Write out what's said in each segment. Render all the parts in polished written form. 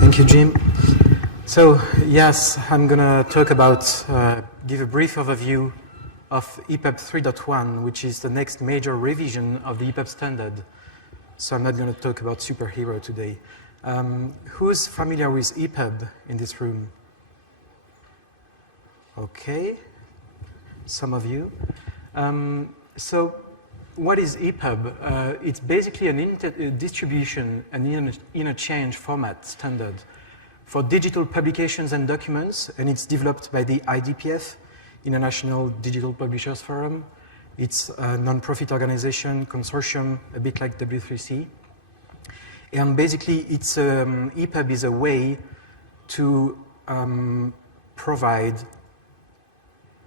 Thank you, Jim. So, yes, I'm going to talk about, give a brief overview of EPUB 3.1, which is the next major revision of the EPUB standard. So I'm not going to talk about superhero today. Who's familiar with EPUB in this room? Okay, some of you. So what is EPUB? It's basically a distribution and interchange format standard for digital publications and documents, and it's developed by the IDPF, International Digital Publishers Forum. It's a non-profit organization, consortium, a bit like W3C. And basically, it's, EPUB is a way to provide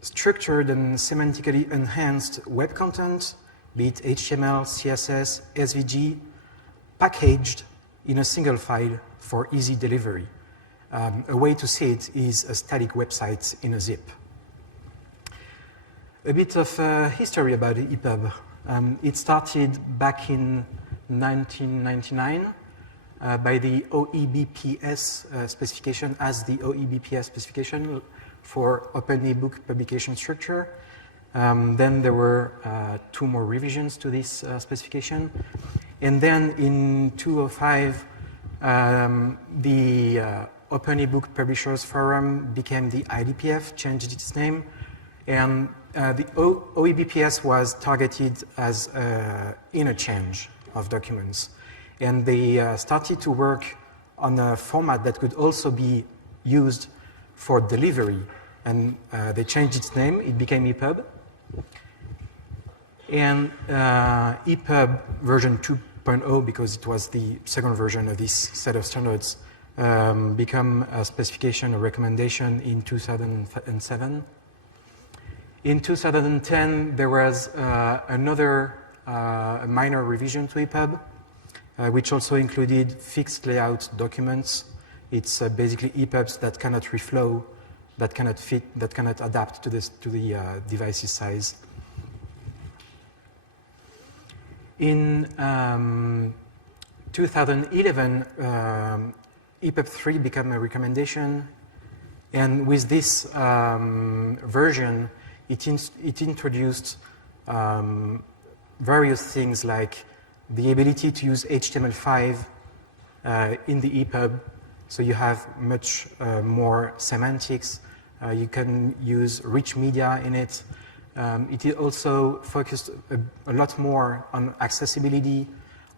structured and semantically enhanced web content, be it HTML, CSS, SVG, packaged in a single file for easy delivery. A way to see it is a static website in a zip. A bit of history about EPUB. It started back in 1999 by the OEBPS specification as the OEBPS specification for open ebook publication structure. Then there were 2 more revisions to this specification. And then in 2005, the Open eBook Publishers Forum became the IDPF, changed its name. And the OEBPS was targeted as interchange of documents. And they started to work on a format that could also be used for delivery. And they changed its name. It became EPUB. And EPUB version 2.0, because it was the second version of this set of standards, became a specification, a recommendation in 2007. In 2010, there was another minor revision to EPUB, which also included fixed layout documents. It's basically EPUBs that cannot reflow, that cannot fit, that cannot adapt to the device's size. In 2011, EPUB 3 became a recommendation, and with this version, it introduced various things like the ability to use HTML5 in the EPUB, so you have much more semantics. You can use rich media in it. It also focused a lot more on accessibility,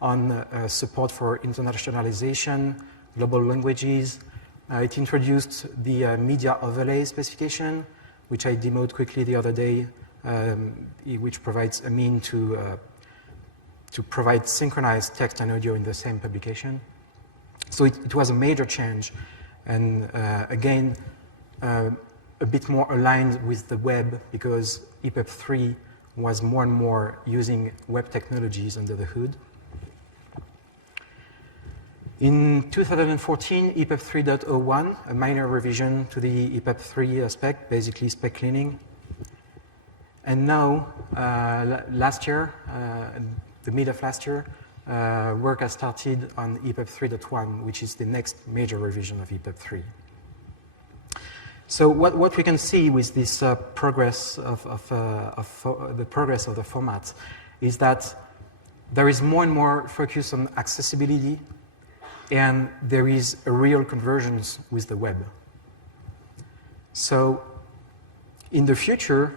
on support for internationalization, global languages. It introduced the media overlay specification, which I demoed quickly the other day, which provides a mean to provide synchronized text and audio in the same publication. So it was a major change, and again, a bit more aligned with the web, because EPUB 3 was more and more using web technologies under the hood. In 2014, EPUB 3.1, a minor revision to the EPUB 3 spec, basically spec cleaning. And now, last year, the mid of last year, work has started on EPUB 3.1, which is the next major revision of EPUB 3. So what we can see with this progress of the progress of the format is that there is more and more focus on accessibility, and there is a real convergence with the web. So in the future,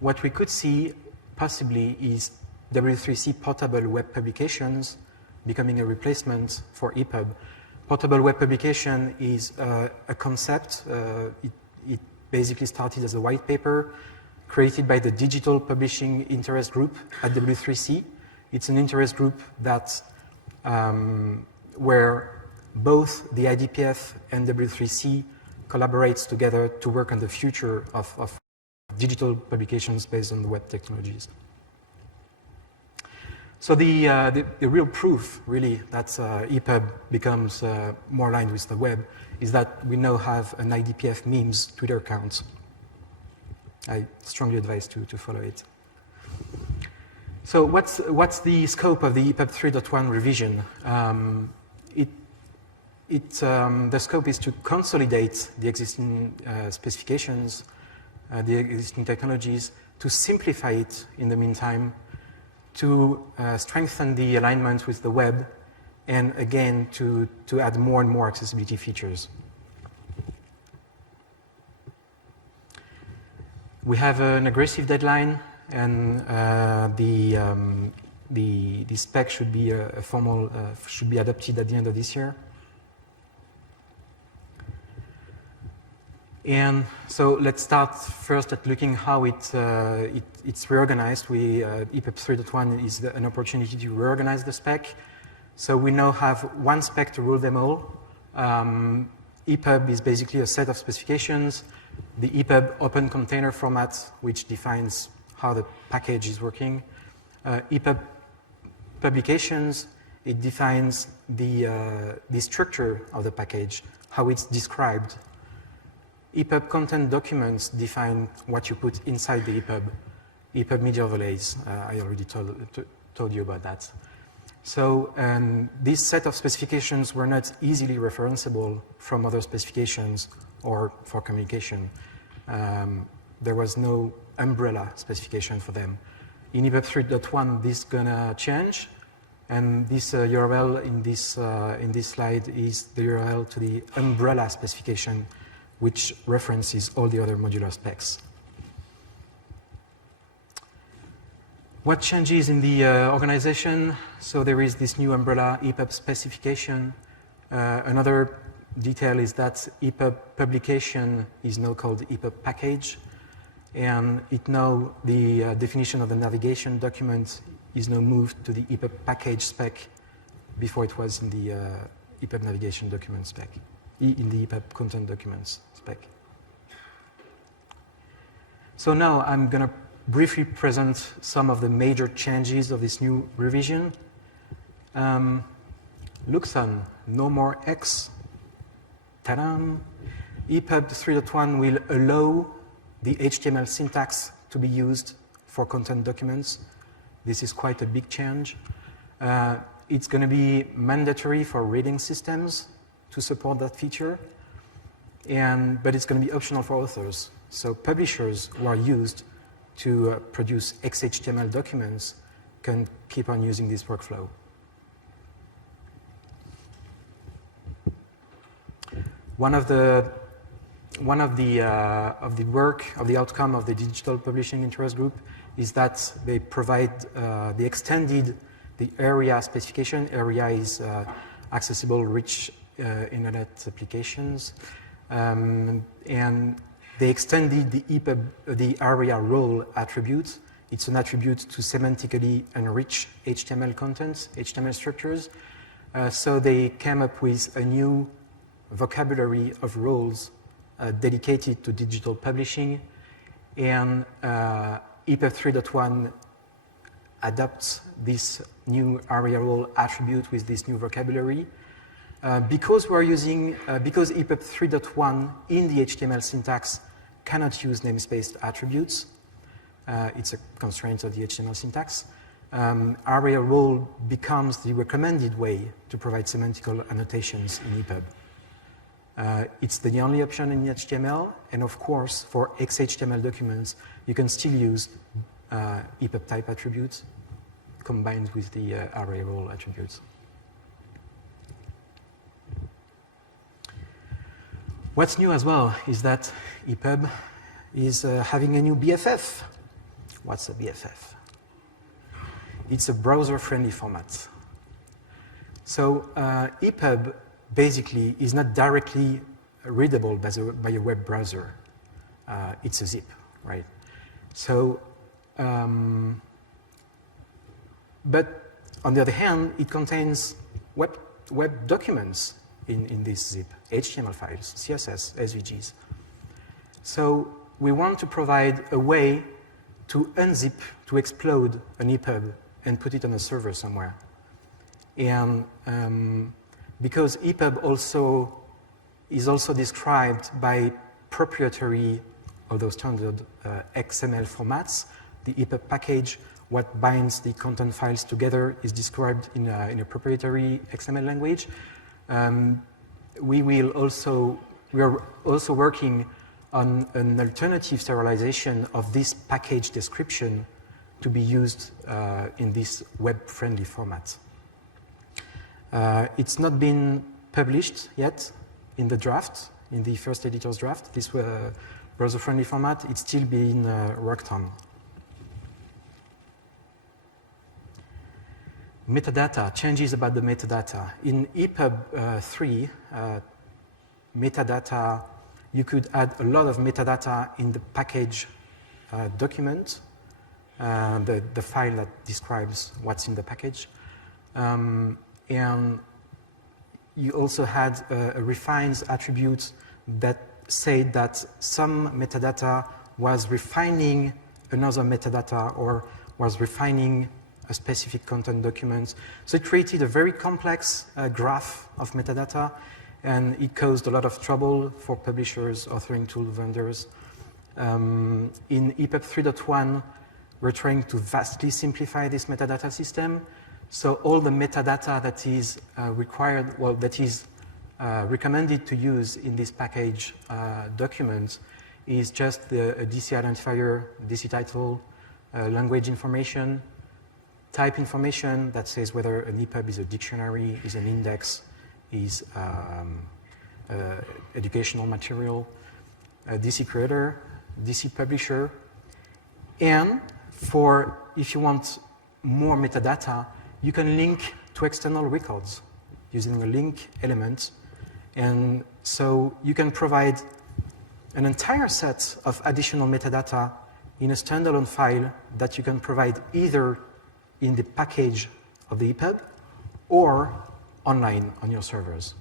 what we could see possibly is W3C portable web publications becoming a replacement for EPUB. Portable web publication is a concept. It basically started as a white paper created by the Digital Publishing Interest Group at W3C. It's an interest group that where both the IDPF and W3C collaborates together to work on the future of digital publications based on the web technologies. So the real proof, really, that EPUB becomes more aligned with the web is that we now have an IDPF memes Twitter account. I strongly advise to follow it. So what's the scope of the EPUB 3.1 revision? the scope is to consolidate the existing specifications, the existing technologies, to simplify it in the meantime, to strengthen the alignment with the web, and again, to add more and more accessibility features. We have an aggressive deadline, and the spec should be should be adopted at the end of this year. And so let's start first at looking how it's reorganized. EPUB 3.1 is an opportunity to reorganize the spec. So we now have one spec to rule them all. EPUB is basically a set of specifications. The EPUB open container format, which defines how the package is working. EPUB publications, it defines the structure of the package, how it's described. EPUB content documents define what you put inside the EPUB. EPUB media overlays, I already told you about that. So this set of specifications were not easily referenceable from other specifications or for communication. There was no umbrella specification for them. In EPUB 3.1, this is gonna change, and this URL in this slide is the URL to the umbrella specification, which references all the other modular specs. What changes in the organization? So there is this new umbrella EPUB specification. Another detail is that EPUB publication is now called EPUB package, and the definition of the navigation document is now moved to the EPUB package spec before it was in the EPUB navigation document spec, in the EPUB content documents spec. So now I'm going to briefly present some of the major changes of this new revision. Luxon, no more X. Ta-da! EPUB 3.1 will allow the HTML syntax to be used for content documents. This is quite a big change. It's going to be mandatory for reading systems to support that feature, but it's going to be optional for authors. So publishers who are used to produce XHTML documents can keep on using this workflow. One of the outcome of the digital publishing interest group is that they they extended the Aria specification. Aria is accessible, rich internet applications, and they extended the Aria role attribute. It's an attribute to semantically enrich HTML content, HTML structures. So they came up with a new vocabulary of roles dedicated to digital publishing, and EPUB 3.1 adopts this new Aria role attribute with this new vocabulary. Because EPUB 3.1 in the HTML syntax cannot use namespaced attributes, it's a constraint of the HTML syntax, Aria role becomes the recommended way to provide semantical annotations in EPUB. It's the only option in HTML, and of course, for XHTML documents, you can still use EPUB type attributes combined with the Aria role attributes. What's new as well is that EPUB is having a new BFF. What's a BFF? It's a browser-friendly format. So EPUB basically is not directly readable by a web browser. It's a zip, right? So, but on the other hand, it contains web documents in this zip, HTML files, CSS, SVGs. So we want to provide a way to unzip, to explode an EPUB and put it on a server somewhere. And because EPUB is also described by proprietary, although standard, XML formats, the EPUB package, what binds the content files together, is described in a proprietary XML language. we are also working on an alternative serialization of this package description to be used in this web-friendly format. It's not been published yet in the draft, in the first editor's draft, this browser-friendly format. It's still being worked on. Metadata, changes about the metadata. In EPUB 3, metadata, you could add a lot of metadata in the package document, the file that describes what's in the package. And you also had a refines attribute that said that some metadata was refining another metadata or was refining a specific content document. So it created a very complex graph of metadata, and it caused a lot of trouble for publishers, authoring tool vendors. In EPUB 3.1, we're trying to vastly simplify this metadata system. So all the metadata that is required, well, that is recommended to use in this package document is just a DC identifier, DC title, language information, type information that says whether an EPUB is a dictionary, is an index, is educational material, DC creator, DC publisher, and for if you want more metadata, you can link to external records using a link element. And so you can provide an entire set of additional metadata in a standalone file that you can provide either in the package of the EPUB or online on your servers.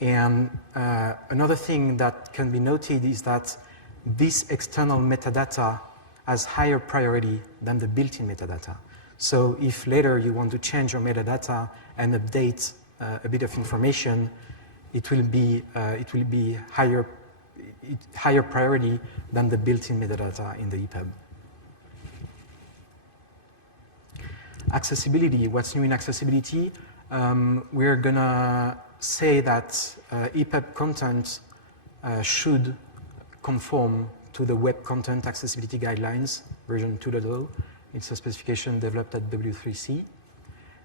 And another thing that can be noted is that this external metadata has higher priority than the built-in metadata. So if later you want to change your metadata and update a bit of information, it will be higher priority than the built-in metadata in the EPUB. Accessibility, what's new in accessibility? We're gonna say that EPUB content should conform to the Web Content Accessibility Guidelines, version 2.0. It's a specification developed at W3C.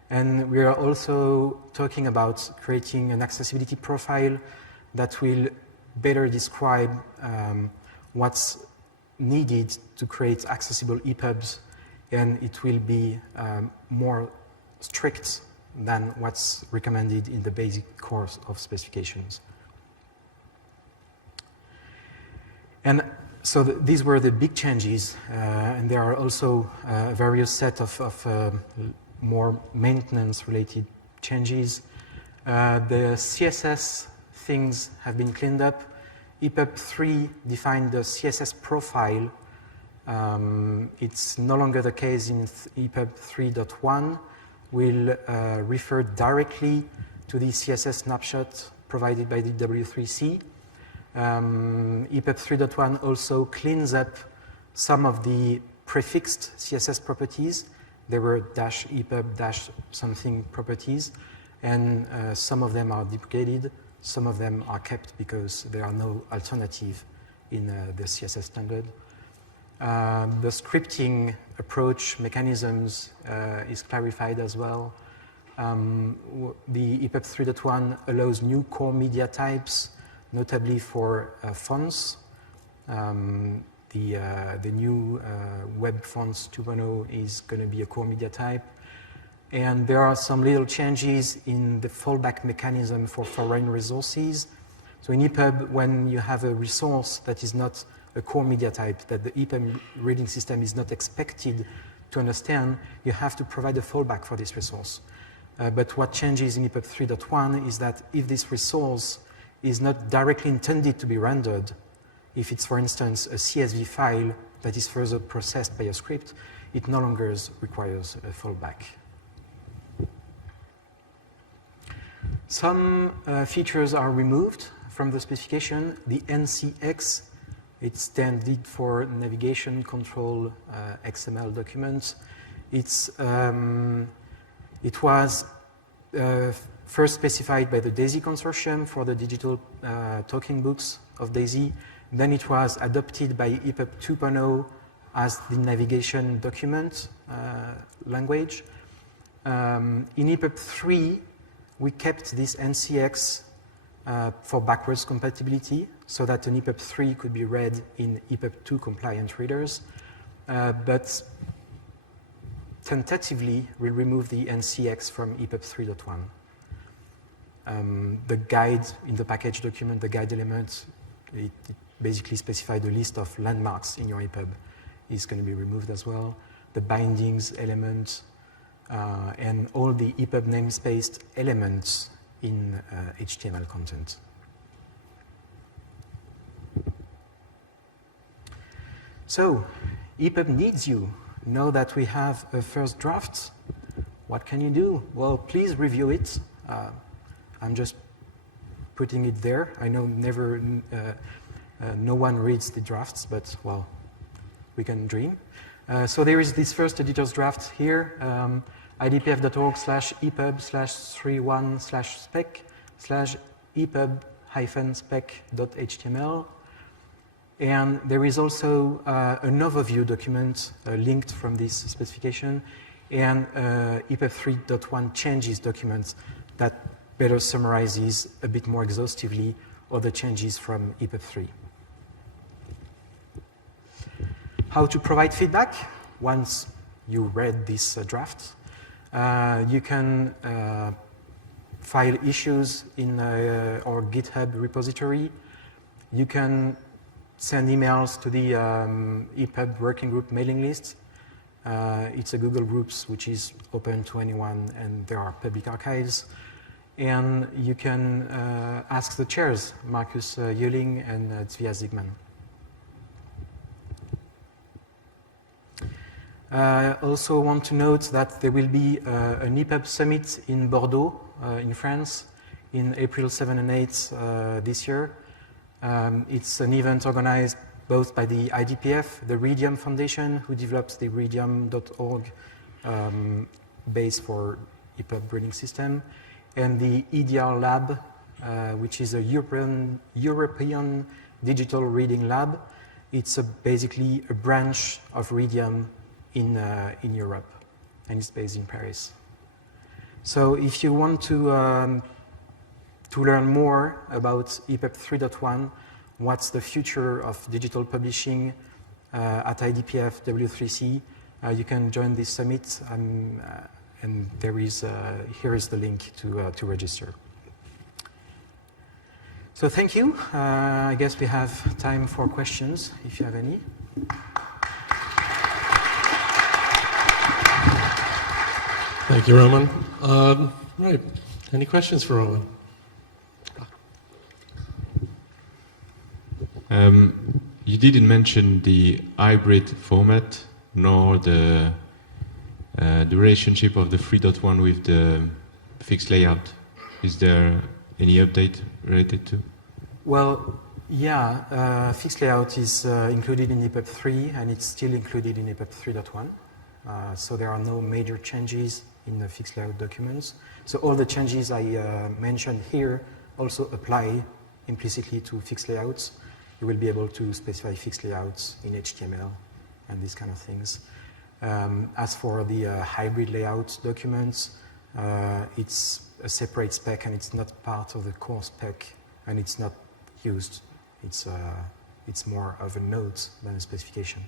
And we are also talking about creating an accessibility profile that will better describe what's needed to create accessible EPUBs, and it will be more strict than what's recommended in the basic course of specifications. And so these were the big changes, and there are also various set of more maintenance-related changes. The CSS things have been cleaned up. EPUB 3 defined the CSS profile. It's no longer the case in EPUB 3.1. We'll refer directly to the CSS snapshot provided by the W3C. EPUB 3.1 also cleans up some of the prefixed CSS properties. There were -EPUB -something properties, and some of them are deprecated, some of them are kept because there are no alternative in the CSS standard. The scripting approach mechanisms is clarified as well. The EPUB 3.1 allows new core media types, notably for fonts. The new Web Fonts 2.0 is going to be a core media type. And there are some little changes in the fallback mechanism for foreign resources. So in EPUB, when you have a resource that is not a core media type, that the EPUB reading system is not expected to understand, you have to provide a fallback for this resource. But what changes in EPUB 3.1 is that if this resource is not directly intended to be rendered, if it's, for instance, a CSV file that is further processed by a script, it no longer requires a fallback. Some features are removed from the specification. The NCX, it stands for Navigation Control XML documents. It was first specified by the DAISY consortium for the digital talking books of DAISY. Then it was adopted by EPUB 2.0 as the navigation document language. In EPUB 3, we kept this NCX for backwards compatibility, so that an EPUB 3 could be read in EPUB 2 compliant readers. But tentatively, we'll remove the NCX from EPUB 3.1. The guide in the package document, the guide element, it basically specifies the list of landmarks in your EPUB is going to be removed as well. The bindings element and all the EPUB namespace elements in HTML content. So, EPUB needs you. Know that we have a first draft. What can you do? Well, please review it. I'm just putting it there. I know no one reads the drafts, but, well, we can dream. So there is this first editor's draft here, idpf.org/epub/3.1/spec/epub-spec.html. And there is also an overview document linked from this specification and EPUB 3.1 changes document that better summarizes a bit more exhaustively all the changes from EPUB 3. How to provide feedback once you read this draft. You can file issues in our GitHub repository. You can send emails to the EPUB working group mailing list. It's a Google Groups which is open to anyone, and there are public archives. And you can ask the chairs, Marcus Jöling and Zvia Zigman. I also want to note that there will be an EPUB summit in Bordeaux, in France, in April 7 and 8 this year. It's an event organized both by the IDPF, the Redium Foundation, who develops the redium.org base for EPUB reading system, and the EDR Lab, which is a European digital reading lab. It's basically a branch of Redium in Europe, and it's based in Paris. So if you want to learn more about EPUB 3.1, what's the future of digital publishing at IDPF W3C, you can join this summit, and here is the link to register. So thank you. I guess we have time for questions, if you have any. Thank you, Roman. Right, any questions for Roman? You didn't mention the hybrid format, nor the relationship of the 3.1 with the fixed layout. Is there any update related to? Well, yeah, fixed layout is included in EPUB 3, and it's still included in EPUB 3.1. So there are no major changes in the fixed layout documents. So all the changes I mentioned here also apply implicitly to fixed layouts. You will be able to specify fixed layouts in HTML and these kind of things. As for the hybrid layout documents, it's a separate spec and it's not part of the core spec, and it's not used. It's more of a note than a specification.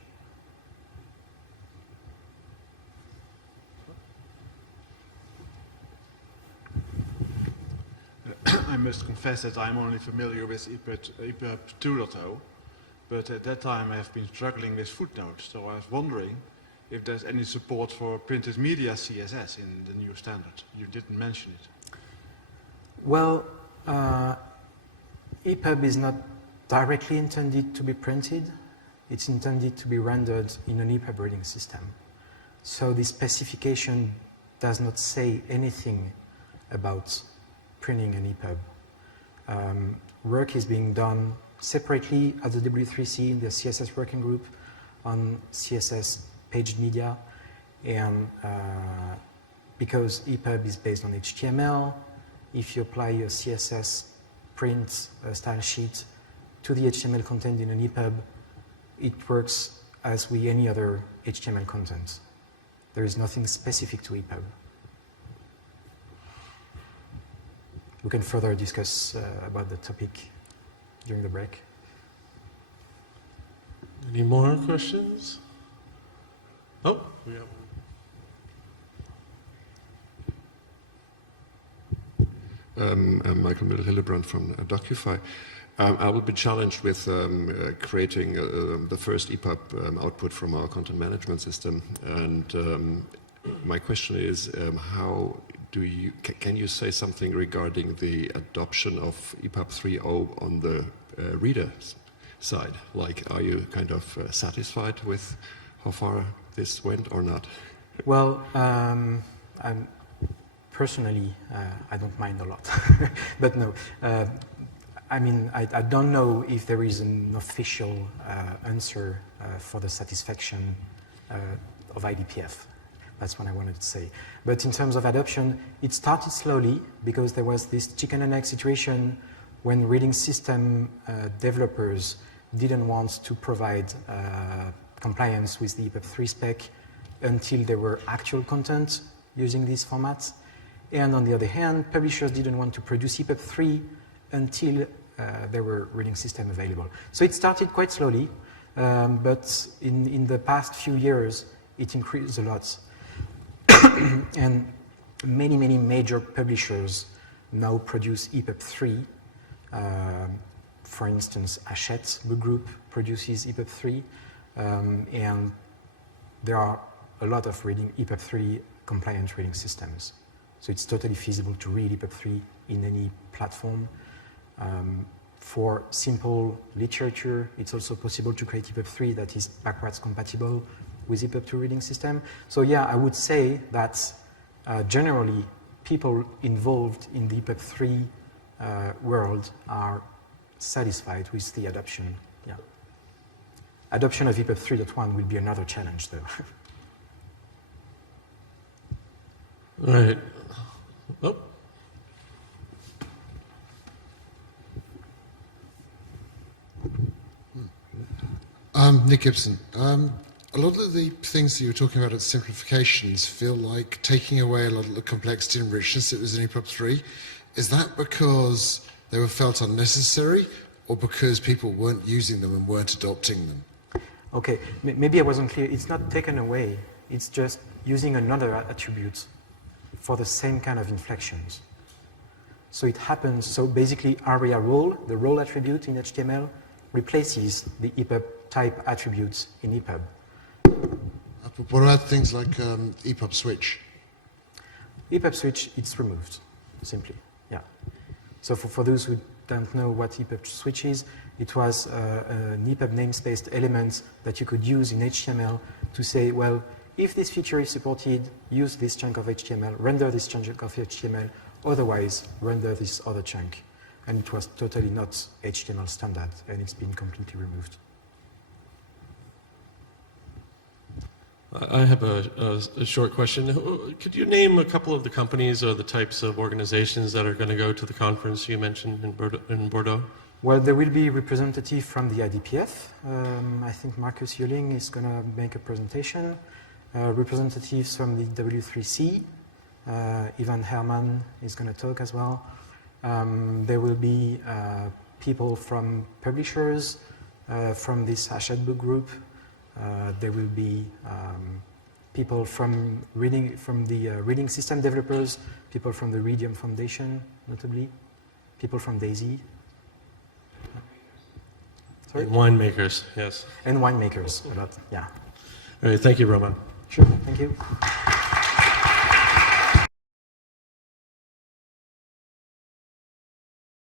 I must confess that I'm only familiar with EPUB 2.0, but at that time I have been struggling with footnotes, so I was wondering if there's any support for printed media CSS in the new standard. You didn't mention it. Well, EPUB is not directly intended to be printed. It's intended to be rendered in an EPUB reading system. So the specification does not say anything about printing an EPUB. Work is being done separately at the W3C in the CSS working group on CSS paged media, and because EPUB is based on HTML, if you apply a CSS print style sheet to the HTML content in an EPUB, it works as with any other HTML content. There is nothing specific to EPUB. We can further discuss about the topic during the break. Any more questions? Oh, we have one. I'm Michael Müller-Hillebrand from Docufy. I will be challenged with creating the first EPUB output from our content management system. And my question is, how do you, can you say something regarding the adoption of EPUB 3.0 on the reader side? Like, are you kind of satisfied with how far this went or not? Well, personally, I don't mind a lot, but no. I mean, I don't know if there is an official answer for the satisfaction of IDPF. That's what I wanted to say. But in terms of adoption, it started slowly because there was this chicken and egg situation when reading system developers didn't want to provide compliance with the EPUB 3 spec until there were actual content using these formats. And on the other hand, publishers didn't want to produce EPUB 3 until there were reading systems available. So it started quite slowly, but in the past few years, it increased a lot. And many, many major publishers now produce EPUB 3. For instance, Hachette, the group, produces EPUB 3. And there are a lot of EPUB 3 compliant reading systems. So it's totally feasible to read EPUB 3 in any platform. For simple literature, it's also possible to create EPUB 3 that is backwards compatible with EPUB 2 reading system. So yeah, I would say that generally people involved in the EPUB 3 world are satisfied with the adoption. Yeah. Adoption of EPUB 3.1 will be another challenge though. All right. Oh. Nick Gibson. A lot of the things that you were talking about as simplifications feel like taking away a lot of the complexity and richness that was in EPUB 3. Is that because they were felt unnecessary or because people weren't using them and weren't adopting them? Okay, maybe I wasn't clear. It's not taken away. It's just using another attribute for the same kind of inflections. So it happens, so basically Aria role, the role attribute in HTML, replaces the EPUB type attributes in EPUB. What about things like EPUB switch? EPUB switch, it's removed, simply, yeah. So for those who don't know what EPUB switch is, it was an EPUB namespaced element that you could use in HTML to say, well, if this feature is supported, use this chunk of HTML, render this chunk of HTML, otherwise render this other chunk. And it was totally not HTML standard, and it's been completely removed. I have a short question. Could you name a couple of the companies or the types of organizations that are going to go to the conference you mentioned in Bordeaux? Well, there will be representative from the IDPF. I think Marcus Yuling is going to make a presentation. Representatives from the W3C. Ivan Herman is going to talk as well. There will be people from publishers, from this Hachette book group. There will be people from the reading system developers, people from the Redium Foundation, notably, people from DAISY. Sorry? And winemakers, yes. And winemakers, a lot, yeah. All right, thank you, Romain. Sure, thank you.